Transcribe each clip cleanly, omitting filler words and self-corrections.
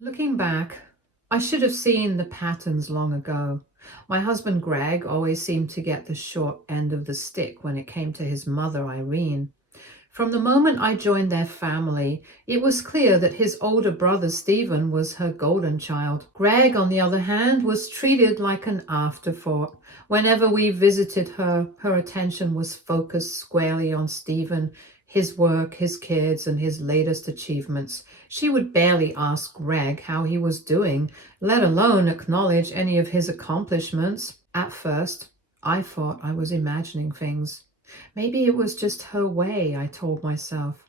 Looking back, I should have seen the patterns long ago. My husband Greg always seemed to get the short end of the stick when it came to his mother Irene. From the moment I joined their family, it was clear that his older brother Stephen was her golden child. Greg, on the other hand, was treated like an afterthought. Whenever we visited her, her attention was focused squarely on Stephen, his work, his kids, and his latest achievements. She would barely ask Greg how he was doing, let alone acknowledge any of his accomplishments. At first, I thought I was imagining things. Maybe it was just her way, I told myself.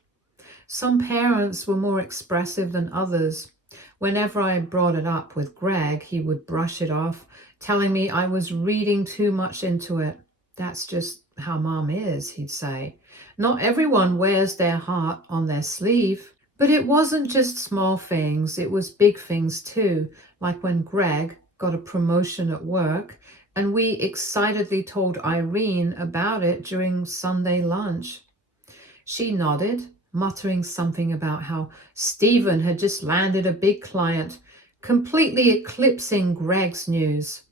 Some parents were more expressive than others. Whenever I brought it up with Greg, he would brush it off, telling me I was reading too much into it. That's just how mom is, he'd say. Not everyone wears their heart on their sleeve. But it wasn't just small things, it was big things too, like when Greg got a promotion at work and we excitedly told Irene about it during Sunday lunch. She nodded, muttering something about how Stephen had just landed a big client, completely eclipsing Greg's news.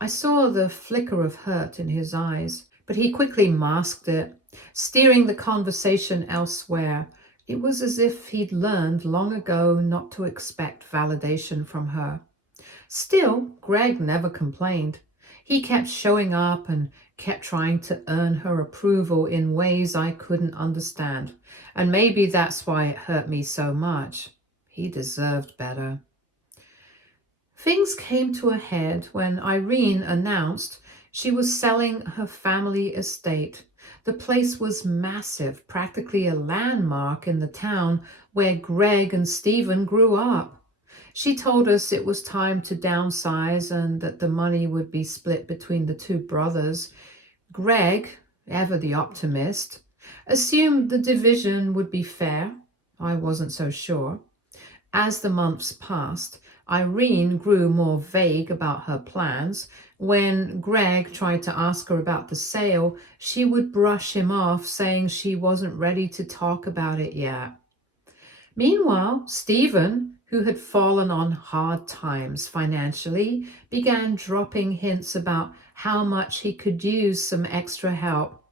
I saw the flicker of hurt in his eyes, but he quickly masked it, steering the conversation elsewhere. It was as if he'd learned long ago not to expect validation from her. Still, Greg never complained. He kept showing up and kept trying to earn her approval in ways I couldn't understand. And maybe that's why it hurt me so much. He deserved better. Things came to a head when Irene announced she was selling her family estate. The place was massive, practically a landmark in the town where Greg and Stephen grew up. She told us it was time to downsize and that the money would be split between the two brothers. Greg, ever the optimist, assumed the division would be fair. I wasn't so sure. As the months passed, Irene grew more vague about her plans. When Greg tried to ask her about the sale, she would brush him off, saying she wasn't ready to talk about it yet. Meanwhile, Stephen, who had fallen on hard times financially, began dropping hints about how much he could use some extra help.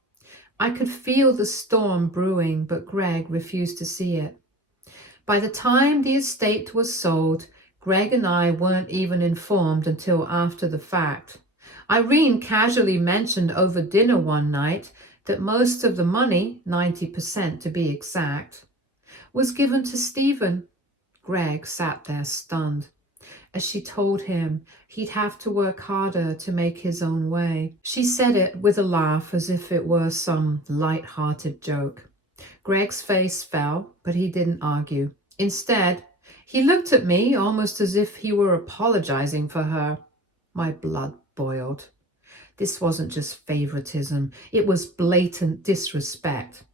I could feel the storm brewing, but Greg refused to see it. By the time the estate was sold, Greg and I weren't even informed until after the fact. Irene casually mentioned over dinner one night that most of the money, 90% to be exact, was given to Stephen. Greg sat there stunned as she told him he'd have to work harder to make his own way. She said it with a laugh as if it were some light-hearted joke. Greg's face fell, but he didn't argue. Instead, he looked at me almost as if he were apologizing for her. My blood boiled. This wasn't just favoritism, it was blatant disrespect.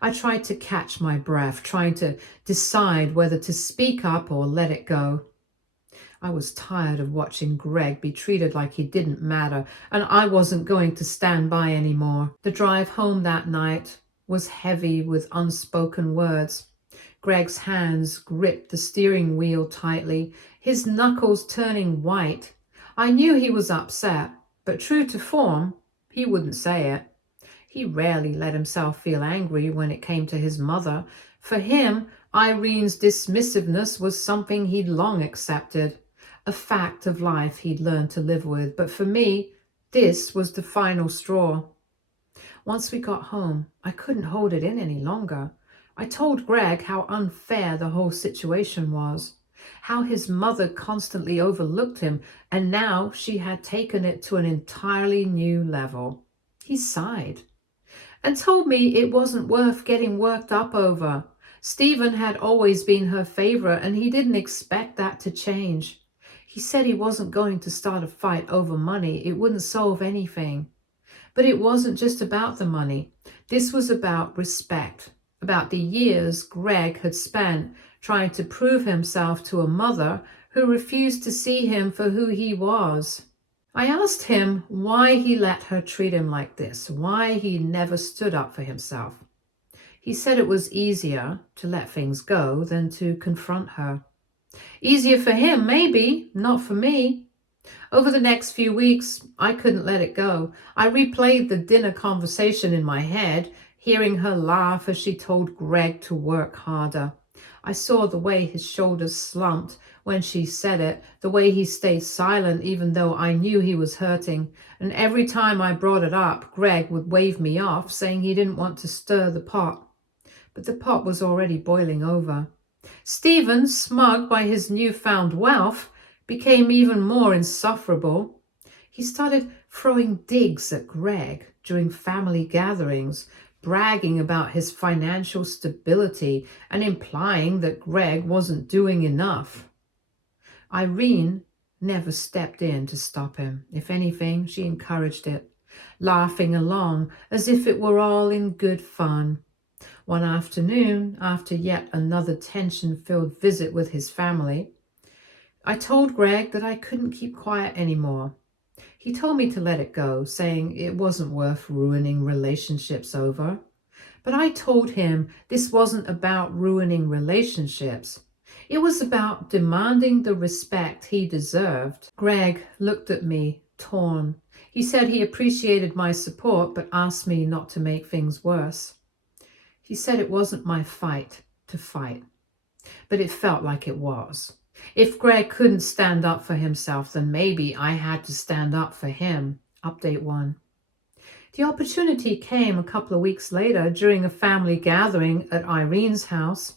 I tried to catch my breath, trying to decide whether to speak up or let it go. I was tired of watching Greg be treated like he didn't matter, and I wasn't going to stand by anymore. The drive home that night was heavy with unspoken words. Greg's hands gripped the steering wheel tightly, his knuckles turning white. I knew he was upset, but true to form, he wouldn't say it. He rarely let himself feel angry when it came to his mother. For him, Irene's dismissiveness was something he'd long accepted, a fact of life he'd learned to live with. But for me, this was the final straw. Once we got home, I couldn't hold it in any longer. I told Greg how unfair the whole situation was, how his mother constantly overlooked him, and now she had taken it to an entirely new level. He sighed and told me it wasn't worth getting worked up over. Stephen had always been her favorite, and he didn't expect that to change. He said he wasn't going to start a fight over money. It wouldn't solve anything. But it wasn't just about the money. This was about respect, about the years Greg had spent trying to prove himself to a mother who refused to see him for who he was. I asked him why he let her treat him like this, why he never stood up for himself. He said it was easier to let things go than to confront her. Easier for him, maybe, not for me. Over the next few weeks, I couldn't let it go. I replayed the dinner conversation in my head, hearing her laugh as she told Greg to work harder. I saw the way his shoulders slumped when she said it, the way he stayed silent even though I knew he was hurting. And every time I brought it up, Greg would wave me off, saying he didn't want to stir the pot. But the pot was already boiling over. Stephen, smug by his newfound wealth, became even more insufferable. He started throwing digs at Greg during family gatherings, bragging about his financial stability and implying that Greg wasn't doing enough. Irene never stepped in to stop him. If anything, she encouraged it, laughing along as if it were all in good fun. One afternoon, after yet another tension-filled visit with his family, I told Greg that I couldn't keep quiet anymore. He told me to let it go, saying it wasn't worth ruining relationships over. But I told him this wasn't about ruining relationships. It was about demanding the respect he deserved. Greg looked at me, torn. He said he appreciated my support, but asked me not to make things worse. He said it wasn't my fight to fight, but it felt like it was. If Greg couldn't stand up for himself, then maybe I had to stand up for him. Update 1. The opportunity came a couple of weeks later during a family gathering at Irene's house.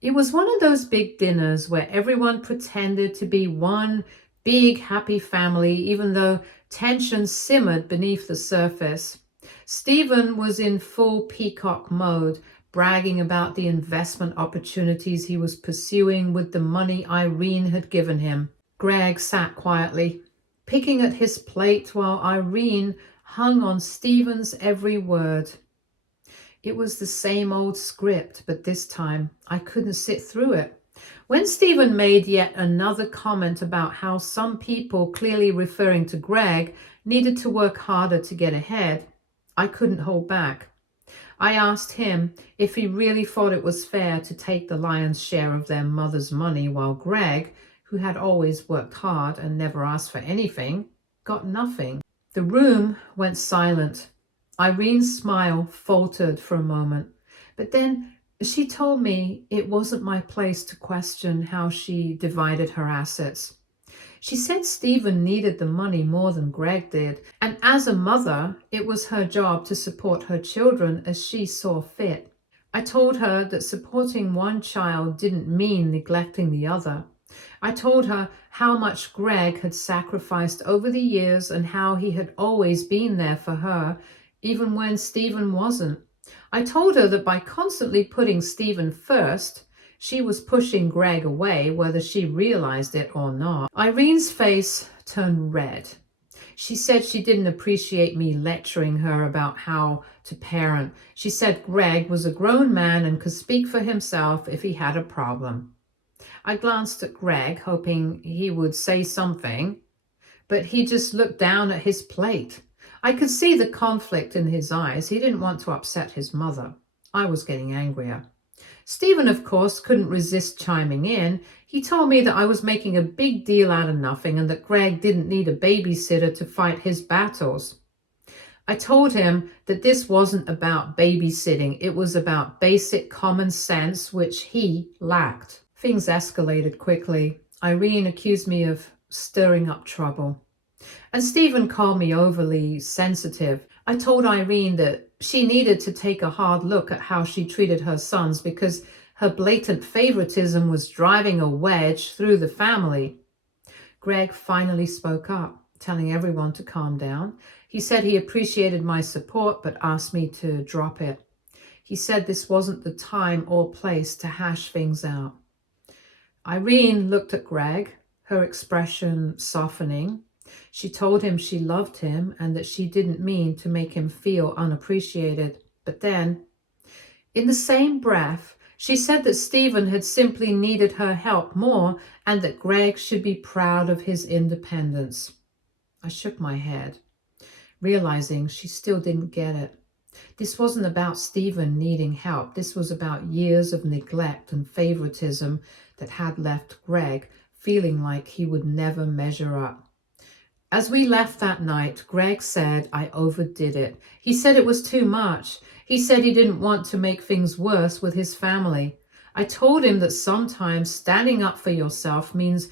It was one of those big dinners where everyone pretended to be one big happy family, even though tension simmered beneath the surface. Stephen was in full peacock mode, bragging about the investment opportunities he was pursuing with the money Irene had given him. Greg sat quietly, picking at his plate while Irene hung on Stephen's every word. It was the same old script, but this time I couldn't sit through it. When Stephen made yet another comment about how some people, clearly referring to Greg, needed to work harder to get ahead, I couldn't hold back. I asked him if he really thought it was fair to take the lion's share of their mother's money while Greg, who had always worked hard and never asked for anything, got nothing. The room went silent. Irene's smile faltered for a moment, but then she told me it wasn't my place to question how she divided her assets. She said Stephen needed the money more than Greg did, and as a mother, it was her job to support her children as she saw fit. I told her that supporting one child didn't mean neglecting the other. I told her how much Greg had sacrificed over the years and how he had always been there for her, even when Stephen wasn't. I told her that by constantly putting Stephen first, she was pushing Greg away, whether she realized it or not. Irene's face turned red. She said she didn't appreciate me lecturing her about how to parent. She said Greg was a grown man and could speak for himself if he had a problem. I glanced at Greg, hoping he would say something, but he just looked down at his plate. I could see the conflict in his eyes. He didn't want to upset his mother. I was getting angrier. Stephen, of course, couldn't resist chiming in. He told me that I was making a big deal out of nothing and that Greg didn't need a babysitter to fight his battles. I told him that this wasn't about babysitting. It was about basic common sense, which he lacked. Things escalated quickly. Irene accused me of stirring up trouble, and Stephen called me overly sensitive. I told Irene that she needed to take a hard look at how she treated her sons because her blatant favoritism was driving a wedge through the family. Greg finally spoke up, telling everyone to calm down. He said he appreciated my support but asked me to drop it. He said this wasn't the time or place to hash things out. Irene looked at Greg, her expression softening. She told him she loved him and that she didn't mean to make him feel unappreciated. But then, in the same breath, she said that Stephen had simply needed her help more and that Greg should be proud of his independence. I shook my head, realizing she still didn't get it. This wasn't about Stephen needing help. This was about years of neglect and favoritism that had left Greg feeling like he would never measure up. As we left that night, Greg said I overdid it. He said it was too much. He said he didn't want to make things worse with his family. I told him that sometimes standing up for yourself means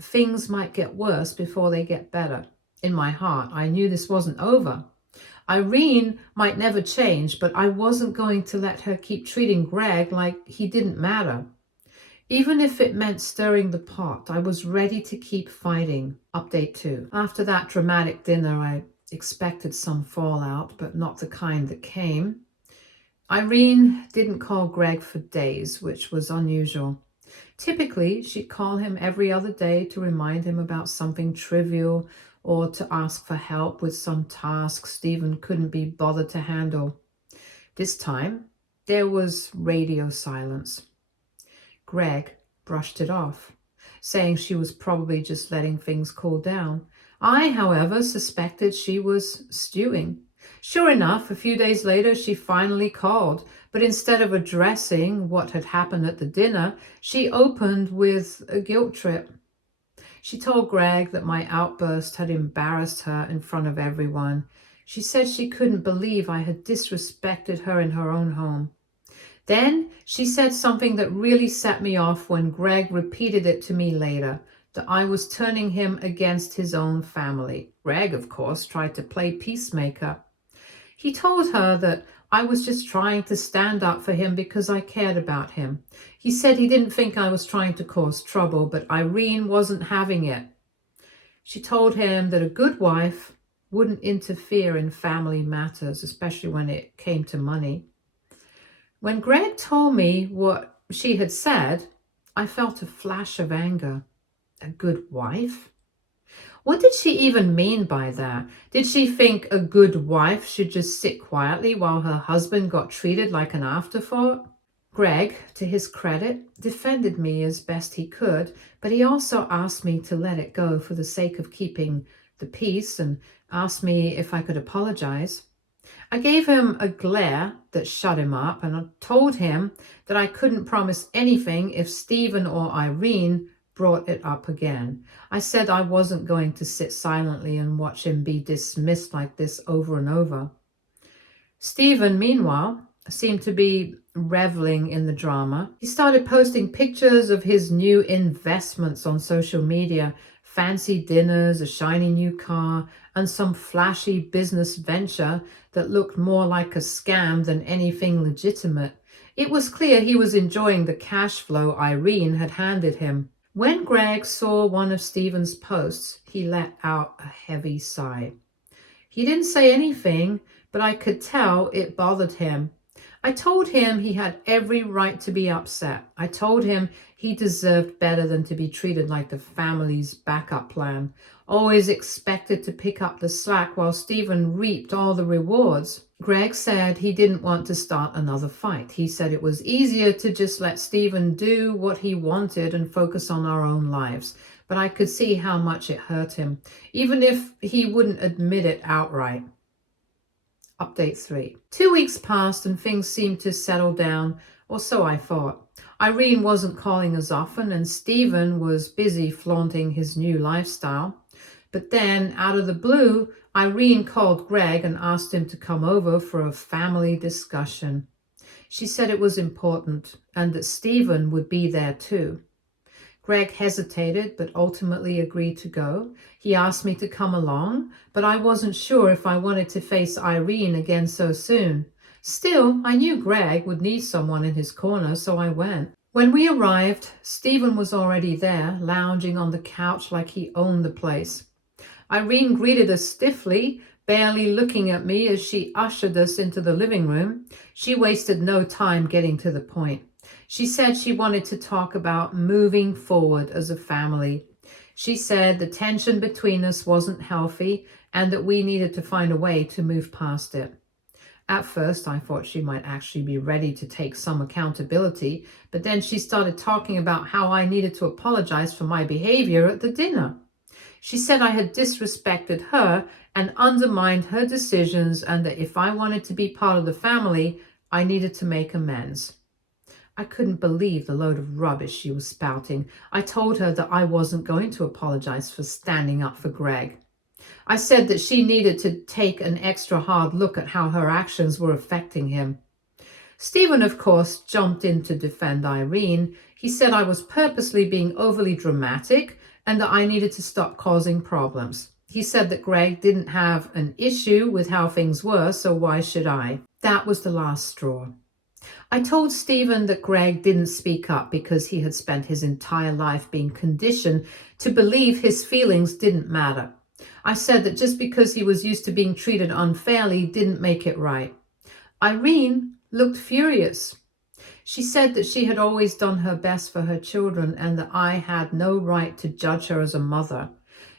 things might get worse before they get better. In my heart, I knew this wasn't over. Irene might never change, but I wasn't going to let her keep treating Greg like he didn't matter. Even if it meant stirring the pot, I was ready to keep fighting. Update 2. After that dramatic dinner, I expected some fallout, but not the kind that came. Irene didn't call Greg for days, which was unusual. Typically, she'd call him every other day to remind him about something trivial or to ask for help with some task Stephen couldn't be bothered to handle. This time, there was radio silence. Greg brushed it off, saying she was probably just letting things cool down. I, however, suspected she was stewing. Sure enough, a few days later, she finally called, but instead of addressing what had happened at the dinner, she opened with a guilt trip. She told Greg that my outburst had embarrassed her in front of everyone. She said she couldn't believe I had disrespected her in her own home. Then she said something that really set me off when Greg repeated it to me later, that I was turning him against his own family. Greg, of course, tried to play peacemaker. He told her that I was just trying to stand up for him because I cared about him. He said he didn't think I was trying to cause trouble, but Irene wasn't having it. She told him that a good wife wouldn't interfere in family matters, especially when it came to money. When Greg told me what she had said, I felt a flash of anger. A good wife? What did she even mean by that? Did she think a good wife should just sit quietly while her husband got treated like an afterthought? Greg, to his credit, defended me as best he could, but he also asked me to let it go for the sake of keeping the peace and asked me if I could apologize. I gave him a glare that shut him up, and I told him that I couldn't promise anything if Stephen or Irene brought it up again. I said I wasn't going to sit silently and watch him be dismissed like this over and over. Stephen, meanwhile, seemed to be reveling in the drama. He started posting pictures of his new investments on social media, fancy dinners, a shiny new car, and some flashy business venture that looked more like a scam than anything legitimate. It was clear he was enjoying the cash flow Irene had handed him. When Greg saw one of Stephen's posts, he let out a heavy sigh. He didn't say anything, but I could tell it bothered him. I told him he had every right to be upset. I told him he deserved better than to be treated like the family's backup plan, always expected to pick up the slack while Stephen reaped all the rewards. Greg said he didn't want to start another fight. He said it was easier to just let Stephen do what he wanted and focus on our own lives. But I could see how much it hurt him, even if he wouldn't admit it outright. Update 3. 2 weeks passed and things seemed to settle down, or so I thought. Irene wasn't calling as often and Stephen was busy flaunting his new lifestyle. But then, out of the blue, Irene called Greg and asked him to come over for a family discussion. She said it was important and that Stephen would be there too. Greg hesitated, but ultimately agreed to go. He asked me to come along, but I wasn't sure if I wanted to face Irene again so soon. Still, I knew Greg would need someone in his corner, so I went. When we arrived, Stephen was already there, lounging on the couch like he owned the place. Irene greeted us stiffly, barely looking at me as she ushered us into the living room. She wasted no time getting to the point. She said she wanted to talk about moving forward as a family. She said the tension between us wasn't healthy and that we needed to find a way to move past it. At first, I thought she might actually be ready to take some accountability, but then she started talking about how I needed to apologize for my behavior at the dinner. She said I had disrespected her and undermined her decisions, and that if I wanted to be part of the family, I needed to make amends. I couldn't believe the load of rubbish she was spouting. I told her that I wasn't going to apologize for standing up for Greg. I said that she needed to take an extra hard look at how her actions were affecting him. Stephen, of course, jumped in to defend Irene. He said I was purposely being overly dramatic and that I needed to stop causing problems. He said that Greg didn't have an issue with how things were, so why should I? That was the last straw. I told Stephen that Greg didn't speak up because he had spent his entire life being conditioned to believe his feelings didn't matter. I said that just because he was used to being treated unfairly didn't make it right. Irene looked furious. She said that she had always done her best for her children and that I had no right to judge her as a mother.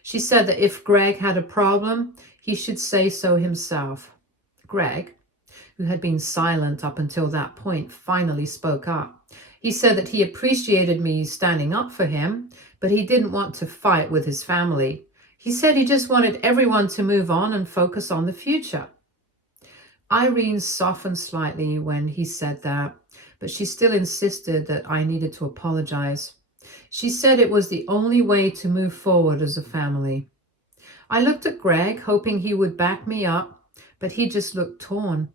She said that if Greg had a problem, he should say so himself. Greg, who had been silent up until that point, finally spoke up. He said that he appreciated me standing up for him, but he didn't want to fight with his family. He said he just wanted everyone to move on and focus on the future. Irene softened slightly when he said that, but she still insisted that I needed to apologize. She said it was the only way to move forward as a family. I looked at Greg, hoping he would back me up, but he just looked torn.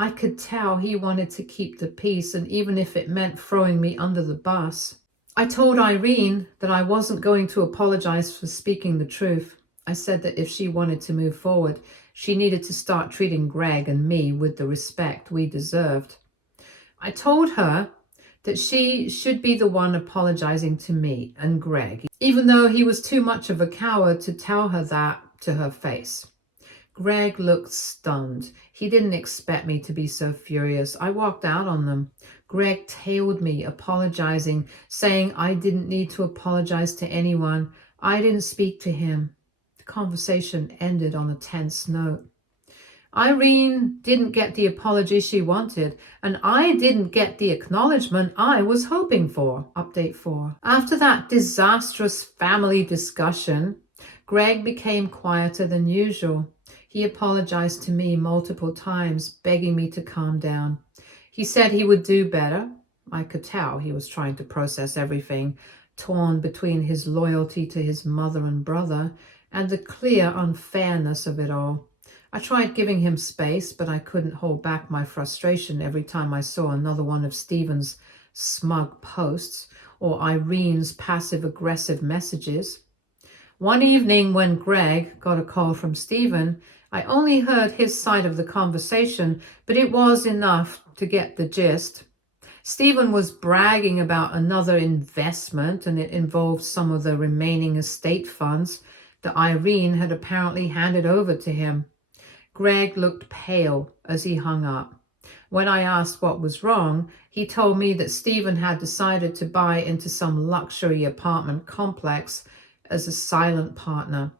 I could tell he wanted to keep the peace, and even if it meant throwing me under the bus. I told Irene that I wasn't going to apologize for speaking the truth. I said that if she wanted to move forward, she needed to start treating Greg and me with the respect we deserved. I told her that she should be the one apologizing to me and Greg, even though he was too much of a coward to tell her that to her face. Greg looked stunned. He didn't expect me to be so furious. I walked out on them. Greg tailed me, apologizing, saying I didn't need to apologize to anyone. I didn't speak to him. The conversation ended on a tense note. Irene didn't get the apology she wanted, and I didn't get the acknowledgement I was hoping for. Update 4. After that disastrous family discussion, Greg became quieter than usual. He apologized to me multiple times, begging me to calm down. He said he would do better. I could tell he was trying to process everything, torn between his loyalty to his mother and brother and the clear unfairness of it all. I tried giving him space, but I couldn't hold back my frustration every time I saw another one of Stephen's smug posts or Irene's passive-aggressive messages. One evening when Greg got a call from Stephen, I only heard his side of the conversation, but it was enough to get the gist. Stephen was bragging about another investment, and it involved some of the remaining estate funds that Irene had apparently handed over to him. Greg looked pale as he hung up. When I asked what was wrong, he told me that Stephen had decided to buy into some luxury apartment complex as a silent partner.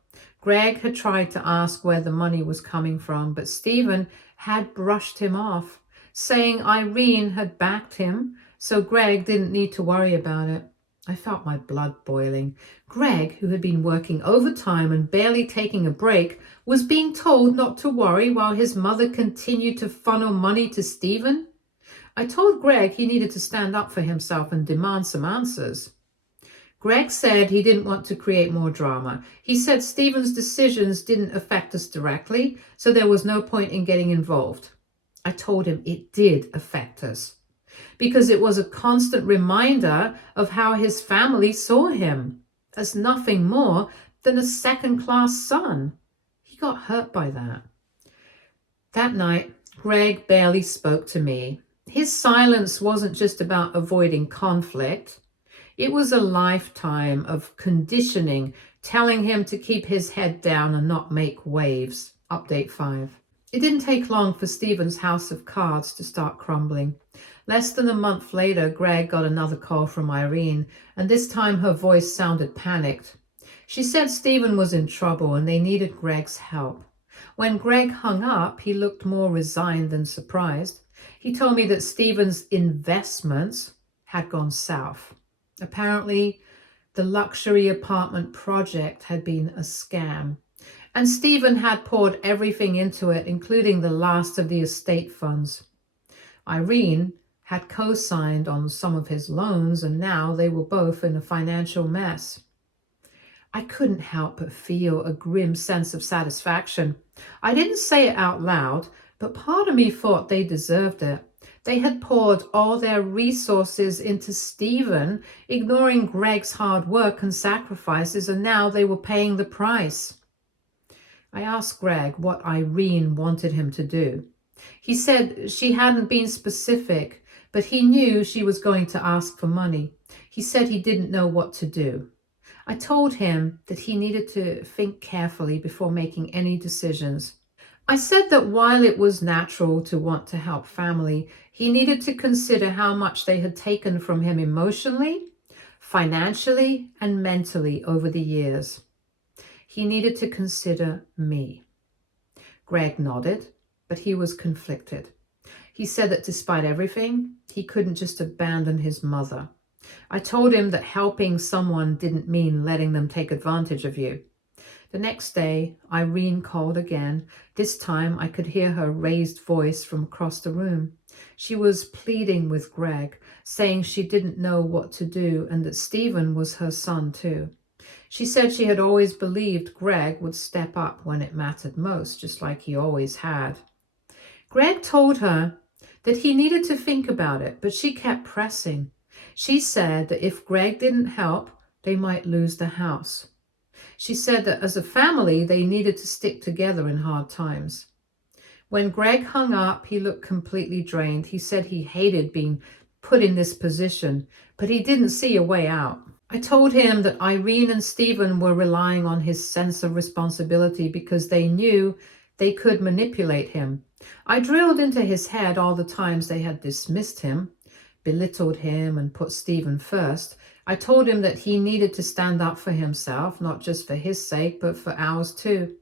Greg had tried to ask where the money was coming from, but Stephen had brushed him off, saying Irene had backed him, so Greg didn't need to worry about it. I felt my blood boiling. Greg, who had been working overtime and barely taking a break, was being told not to worry while his mother continued to funnel money to Stephen. I told Greg he needed to stand up for himself and demand some answers. Greg said he didn't want to create more drama. He said Stephen's decisions didn't affect us directly, so there was no point in getting involved. I told him it did affect us, because it was a constant reminder of how his family saw him as nothing more than a second-class son. He got hurt by that. That night, Greg barely spoke to me. His silence wasn't just about avoiding conflict. It was a lifetime of conditioning, telling him to keep his head down and not make waves. Update 5. It didn't take long for Stephen's house of cards to start crumbling. Less than a month later, Greg got another call from Irene, and this time her voice sounded panicked. She said Stephen was in trouble and they needed Greg's help. When Greg hung up, he looked more resigned than surprised. He told me that Stephen's investments had gone south. Apparently, the luxury apartment project had been a scam, and Stephen had poured everything into it, including the last of the estate funds. Irene had co-signed on some of his loans, and now they were both in a financial mess. I couldn't help but feel a grim sense of satisfaction. I didn't say it out loud, but part of me thought they deserved it. They had poured all their resources into Stephen, ignoring Greg's hard work and sacrifices, and now they were paying the price. I asked Greg what Irene wanted him to do. He said she hadn't been specific, but he knew she was going to ask for money. He said he didn't know what to do. I told him that he needed to think carefully before making any decisions. I said that while it was natural to want to help family, he needed to consider how much they had taken from him emotionally, financially, and mentally over the years. He needed to consider me. Greg nodded, but he was conflicted. He said that despite everything, he couldn't just abandon his mother. I told him that helping someone didn't mean letting them take advantage of you. The next day, Irene called again. This time, I could hear her raised voice from across the room. She was pleading with Greg, saying she didn't know what to do and that Stephen was her son too. She said she had always believed Greg would step up when it mattered most, just like he always had. Greg told her that he needed to think about it, but she kept pressing. She said that if Greg didn't help, they might lose the house. She said that as a family, they needed to stick together in hard times. When Greg hung up, he looked completely drained. He said he hated being put in this position, but he didn't see a way out. I told him that Irene and Stephen were relying on his sense of responsibility because they knew they could manipulate him. I drilled into his head all the times they had dismissed him, belittled him, and put Stephen first. I told him that he needed to stand up for himself, not just for his sake, but for ours too.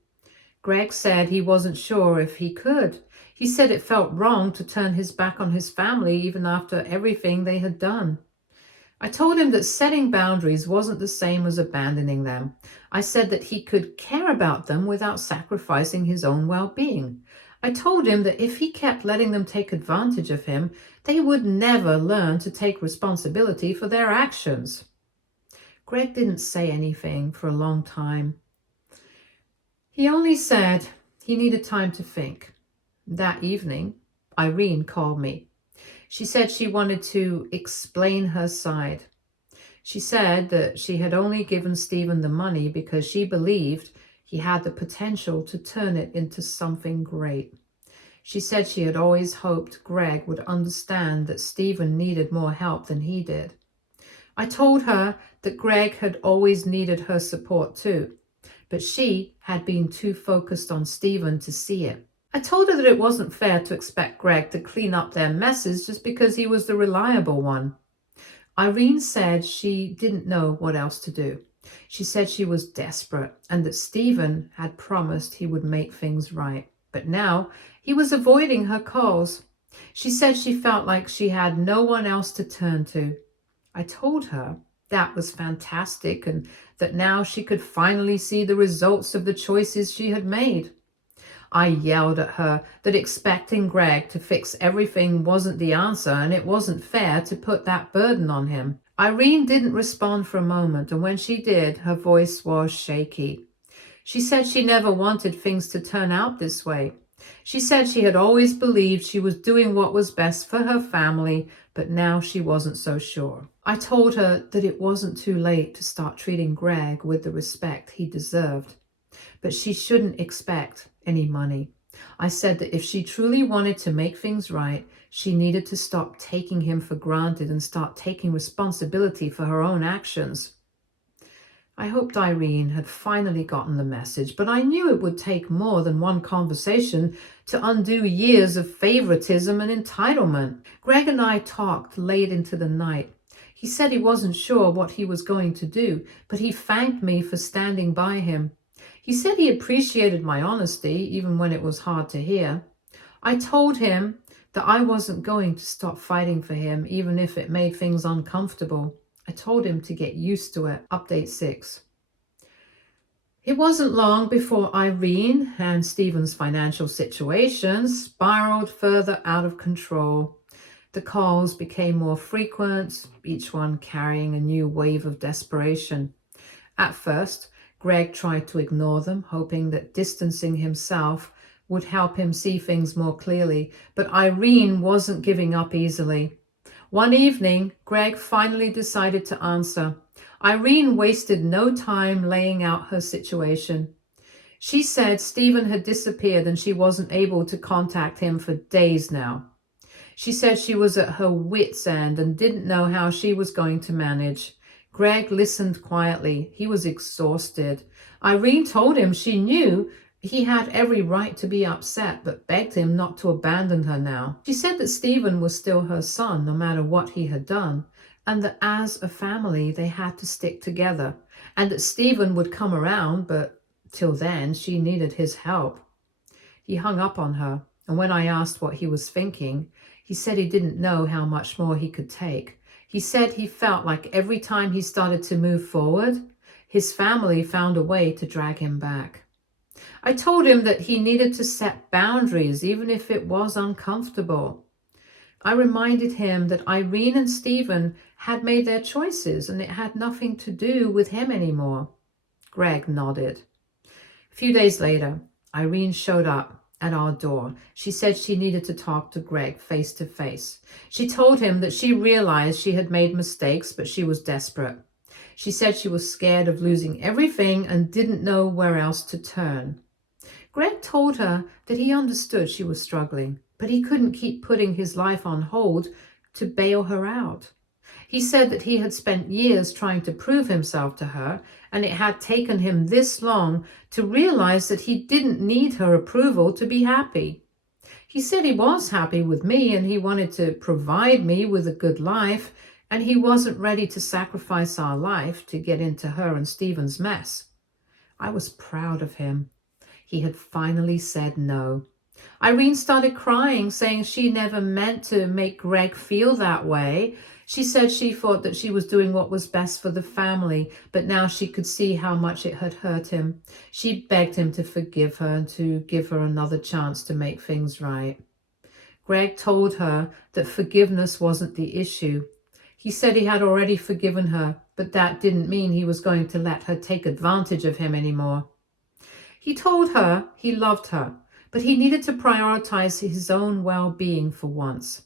Greg said he wasn't sure if he could. He said it felt wrong to turn his back on his family even after everything they had done. I told him that setting boundaries wasn't the same as abandoning them. I said that he could care about them without sacrificing his own well-being. I told him that if he kept letting them take advantage of him, they would never learn to take responsibility for their actions. Greg didn't say anything for a long time. He only said he needed time to think. That evening, Irene called me. She said she wanted to explain her side. She said that she had only given Stephen the money because she believed he had the potential to turn it into something great. She said she had always hoped Greg would understand that Stephen needed more help than he did. I told her that Greg had always needed her support too, but she had been too focused on Stephen to see it. I told her that it wasn't fair to expect Greg to clean up their messes just because he was the reliable one. Irene said she didn't know what else to do. She said she was desperate and that Stephen had promised he would make things right. But now he was avoiding her calls. She said she felt like she had no one else to turn to. I told her that was fantastic and that now she could finally see the results of the choices she had made. I yelled at her that expecting Greg to fix everything wasn't the answer and it wasn't fair to put that burden on him. Irene didn't respond for a moment, and when she did, her voice was shaky. She said she never wanted things to turn out this way. She said she had always believed she was doing what was best for her family, but now she wasn't so sure. I told her that it wasn't too late to start treating Greg with the respect he deserved, but she shouldn't expect any money. I said that if she truly wanted to make things right, she needed to stop taking him for granted and start taking responsibility for her own actions. I hoped Irene had finally gotten the message, but I knew it would take more than one conversation to undo years of favoritism and entitlement. Greg and I talked late into the night. He said he wasn't sure what he was going to do, but he thanked me for standing by him. He said he appreciated my honesty, even when it was hard to hear. I told him that I wasn't going to stop fighting for him, even if it made things uncomfortable. I told him to get used to it. Update 6. It wasn't long before Irene and Stephen's financial situation spiraled further out of control. The calls became more frequent, each one carrying a new wave of desperation. At first, Greg tried to ignore them, hoping that distancing himself would help him see things more clearly, but Irene wasn't giving up easily. One evening, Greg finally decided to answer. Irene wasted no time laying out her situation. She said Stephen had disappeared and she wasn't able to contact him for days now. She said she was at her wit's end and didn't know how she was going to manage. Greg listened quietly. He was exhausted. Irene told him she knew he had every right to be upset, but begged him not to abandon her now. She said that Stephen was still her son, no matter what he had done, and that as a family they had to stick together, and that Stephen would come around, but till then she needed his help. He hung up on her, and when I asked what he was thinking, he said he didn't know how much more he could take. He said he felt like every time he started to move forward, his family found a way to drag him back. I told him that he needed to set boundaries, even if it was uncomfortable. I reminded him that Irene and Stephen had made their choices and it had nothing to do with him anymore. Greg nodded. A few days later, Irene showed up at our door. She said she needed to talk to Greg face to face. She told him that she realized she had made mistakes, but she was desperate. She said she was scared of losing everything and didn't know where else to turn. Greg told her that he understood she was struggling, but he couldn't keep putting his life on hold to bail her out. He said that he had spent years trying to prove himself to her, and it had taken him this long to realize that he didn't need her approval to be happy. He said he was happy with me and he wanted to provide me with a good life, and he wasn't ready to sacrifice our life to get into her and Stephen's mess. I was proud of him. He had finally said no. Irene started crying, saying she never meant to make Greg feel that way. She said she thought that she was doing what was best for the family, but now she could see how much it had hurt him. She begged him to forgive her and to give her another chance to make things right. Greg told her that forgiveness wasn't the issue. He said he had already forgiven her, but that didn't mean he was going to let her take advantage of him anymore. He told her he loved her, but he needed to prioritize his own well-being for once.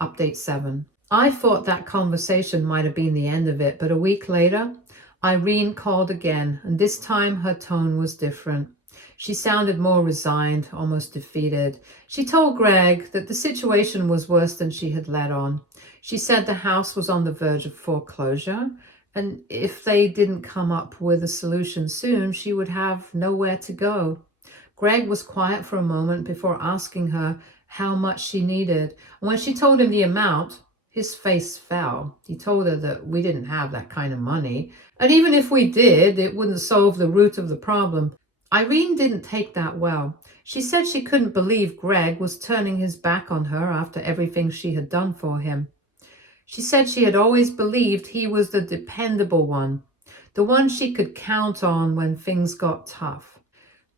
Update 7. I thought that conversation might have been the end of it, but a week later, Irene called again, and this time her tone was different. She sounded more resigned, almost defeated. She told Greg that the situation was worse than she had let on. She said the house was on the verge of foreclosure, and if they didn't come up with a solution soon, she would have nowhere to go. Greg was quiet for a moment before asking her how much she needed. And when she told him the amount, his face fell. He told her that we didn't have that kind of money, and even if we did, it wouldn't solve the root of the problem. Irene didn't take that well. She said she couldn't believe Greg was turning his back on her after everything she had done for him. She said she had always believed he was the dependable one, the one she could count on when things got tough.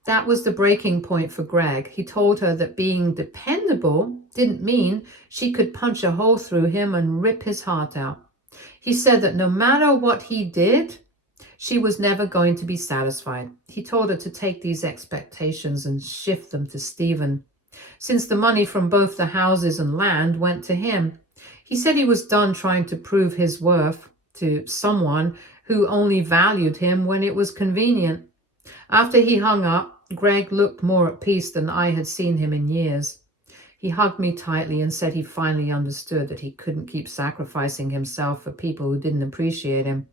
That was the breaking point for Greg. He told her that being dependable didn't mean she could punch a hole through him and rip his heart out. He said that no matter what he did, she was never going to be satisfied. He told her to take these expectations and shift them to Stephen, since the money from both the houses and land went to him. He said he was done trying to prove his worth to someone who only valued him when it was convenient. After he hung up, Greg looked more at peace than I had seen him in years. He hugged me tightly and said he finally understood that he couldn't keep sacrificing himself for people who didn't appreciate him.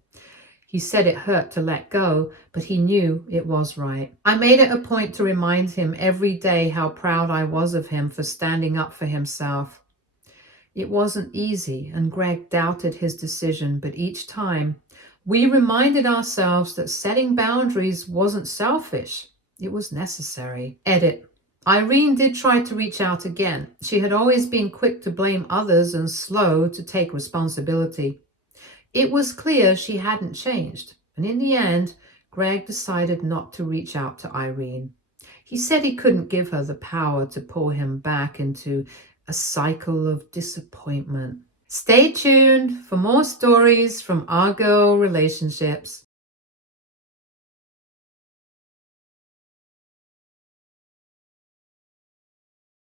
He said it hurt to let go, but he knew it was right. I made it a point to remind him every day how proud I was of him for standing up for himself. It wasn't easy, and Greg doubted his decision, but each time we reminded ourselves that setting boundaries wasn't selfish. It was necessary. Edit. Irene did try to reach out again. She had always been quick to blame others and slow to take responsibility. It was clear she hadn't changed, and in the end, Greg decided not to reach out to Irene. He said he couldn't give her the power to pull him back into a cycle of disappointment. Stay tuned for more stories from our girl relationships.